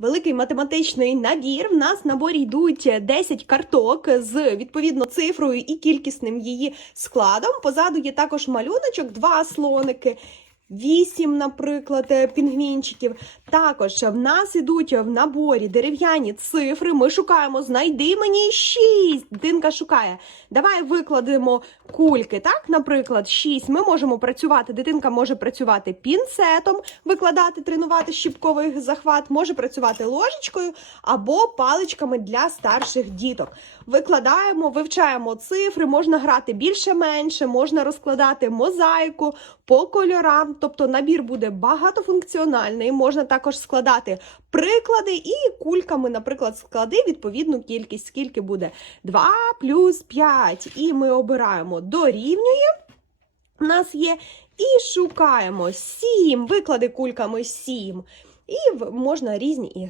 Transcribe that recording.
Великий математичний набір. В нас в наборі йдуть 10 карток з відповідно цифрою і кількісним її складом. Позаду є також малюночок, два слоники. Вісім, наприклад, е, пінгвінчиків. Також в нас ідуть в наборі дерев'яні цифри. Ми шукаємо, знайди мені шість. Дитинка шукає. Давай викладемо кульки. Так, наприклад, шість. Ми можемо працювати. Дитинка може працювати пінцетом, викладати, тренувати щіпковий захват, може працювати ложечкою або паличками для старших діток. Викладаємо, вивчаємо цифри, можна грати більше-менше, можна розкладати мозаїку по кольорам. Тобто набір буде багатофункціональний. Можна також складати приклади і кульками, наприклад, склади відповідну кількість, скільки буде 2 плюс 5. І ми обираємо дорівнює. У нас є і шукаємо 7, виклади кульками 7. І можна різні ігри.